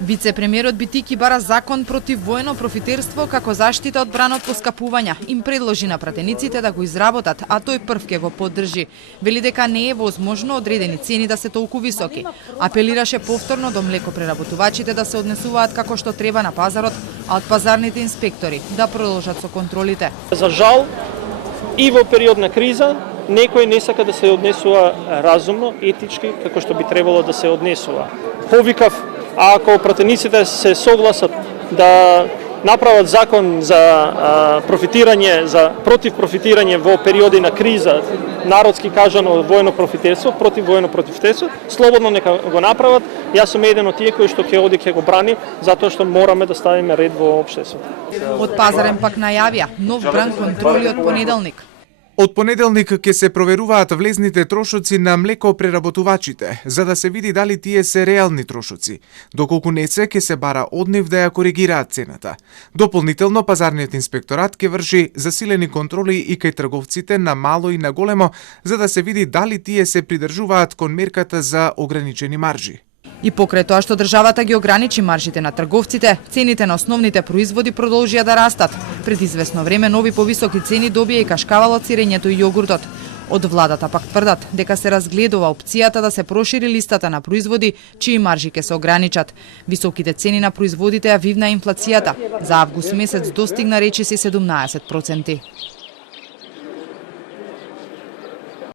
Вице-премиерот Битики бара закон против воено профитерство како заштита од брана од поскапувања. Им предложи на пратениците да го изработат, а тој прв ќе го поддржи. Вели дека не е возможно одредени цени да се толку високи. Апелираше повторно до млекопреработувачите да се однесуваат како што треба на пазарот, а од пазарните инспектори да продолжат со контролите. За жал, и во период на криза, некој не сака да се однесува разумно, етички, како што би требало да се однесува. Повикав, ако пратениците се согласат да направат закон за профитирање, за против профитирање во периоди на криза, народски кажано воено профитерство, против воено профитерство, слободно нека го направат. Јас сум еден од тие кои што ќе оди ќе го брани, затоа што мораме да ставиме ред во општеството. Од пазарен пак најавија нов бран контроли од понеделник. Од понеделник ќе се проверуваат влезните трошоци на млекопреработувачите, за да се види дали тие се реални трошоци. Доколку не се, ќе се бара од нив да ја коригираат цената. Дополнително, пазарниот инспекторат ќе врши засилени контроли и кај трговците на мало и на големо, за да се види дали тие се придржуваат кон мерката за ограничени маржи. И покрај тоа што државата ги ограничи маржите на трговците, цените на основните производи продолжија да растат. Пред известно време нови повисоки цени добија и кашкавалот, сирењето и јогуртот. Од владата пак тврдат дека се разгледува опцијата да се прошири листата на производи чии маржи ќе се ограничат. Високите цени на производите ја вивна инфлацијата. За август месец достигна речиси 17%.